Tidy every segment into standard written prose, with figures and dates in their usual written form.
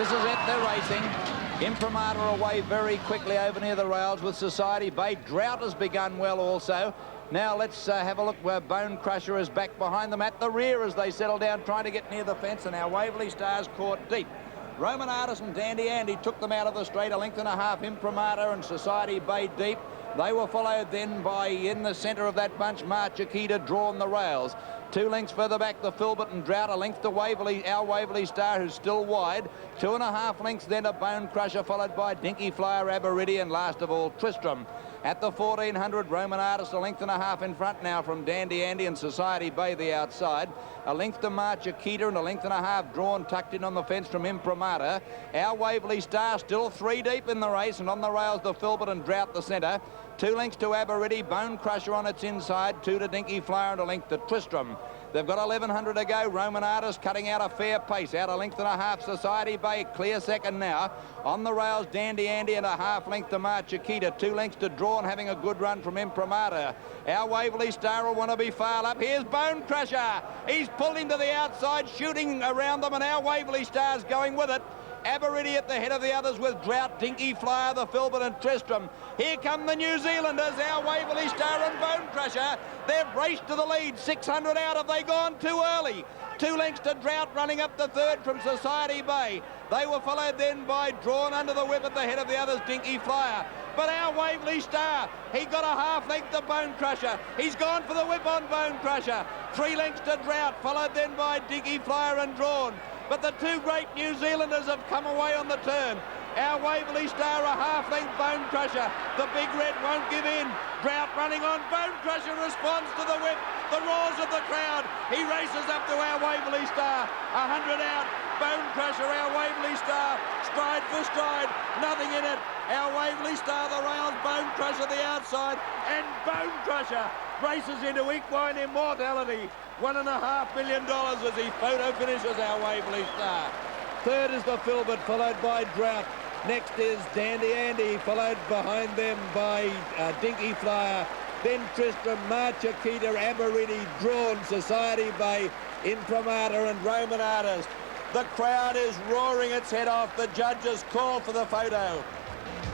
This is it, they're racing. Imprimatur away very quickly over near the rails with Society Bay. Drought has begun well also. Now let's have a look where Bonecrusher is back behind them at the rear as they settle down trying to get near the fence, and our Waverley Star's caught deep. Roman Artist and Dandy Andy took them out of the straight, a length and a half. Imprimatur and Society Bay deep. They were followed then by, in the centre of that bunch, Chiquita drawn the rails. 2 lengths further back, the Filbert and Drought, a length to Waverley, our Waverley Star, who's still wide. 2.5 lengths then to Bonecrusher, followed by Dinky Flyer, Aberidi, and last of all, Tristram. At the 1400, Roman Artist, a length and a half in front now from Dandy Andy and Society Bay the outside. A length to Chiquita and a length and a half drawn, tucked in on the fence from Imprimatur. Our Waverley Star still 3 deep in the race, and on the rails, the Filbert and Drought the centre. 2 lengths to Aberidi, Bonecrusher on its inside, 2 to Dinky Flyer and a length to Tristram. They've got 1100 to go. Roman Artist cutting out a fair pace. Out a length and a half. Society Bay clear second now. On the rails, Dandy Andy and a half length to Chiquita. 2 lengths to Drawn, having a good run from Imprimatur. Our Waverley Star will want to be far up. Here's Bonecrusher. He's pulled into the outside, shooting around them, and our Waverley Star's going with it. Aberidi at the head of the others with Drought, Dinky Flyer, the Filbert and Tristram. Here come the New Zealanders, our Waverley Star and Bonecrusher. They've raced to the lead. 600 out. Have they gone too early? 2 lengths to Drought, running up the third from Society Bay. They were followed then by Drawn under the whip at the head of the others, Dinky Flyer. But our Waverley Star, he got a half length to Bonecrusher. He's gone for the whip on Bonecrusher. 3 lengths to Drought, followed then by Dinky Flyer and Drawn. But the 2 great New Zealanders have come away on the turn. Our Waverley Star, a half-length Bonecrusher. The big red won't give in. Drought running on. Bonecrusher responds to the whip. The roars of the crowd. He races up to our Waverley Star. 100 out. Bonecrusher, our Waverley Star. Stride for stride. Nothing in it. Our Waverley Star, the rails. Bonecrusher, the outside. And Bonecrusher races into equine immortality. $1.5 million as he photo finishes our Waverley Star. Third is the Filbert, followed by Drought. Next is Dandy Andy, followed behind them by Dinky Flyer. Then Tristram, Chiquita, Aberidi, Drawn, Society Bay, Imprimatur and Roman Artist. The crowd is roaring its head off. The judges call for the photo.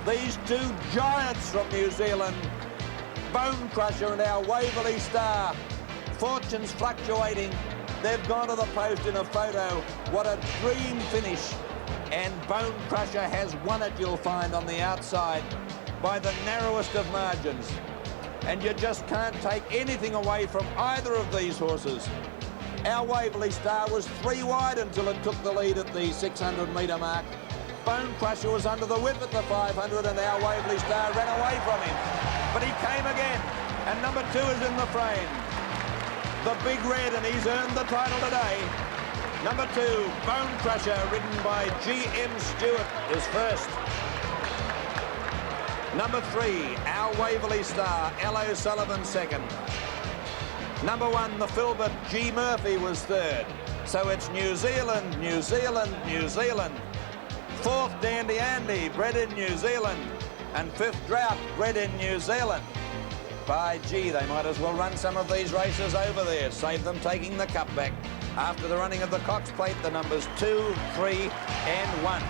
These 2 giants from New Zealand, Bonecrusher and our Waverley Star. Fortunes fluctuating. They've gone to the post in a photo. What a dream finish. And Bonecrusher has won it, you'll find, on the outside by the narrowest of margins. And you just can't take anything away from either of these horses. Our Waverley Star was 3 wide until it took the lead at the 600-metre mark. Bonecrusher was under the whip at the 500, and our Waverley Star ran away from him. But he came again, and number 2 is in the frame. The big red, and he's earned the title today. Number 2, Bonecrusher, ridden by G.M. Stewart, is first. Number 3, our Waverley Star, L.O. Sullivan, second. Number 1, the Filbert, G. Murphy, was third. So it's New Zealand, New Zealand, New Zealand. 4th, Dandy Andy, bred in New Zealand. And 5th, Drought, bred in New Zealand. By gee, they might as well run some of these races over there, save them taking the cup back. After the running of the Cox Plate, the numbers 2, 3 and 1.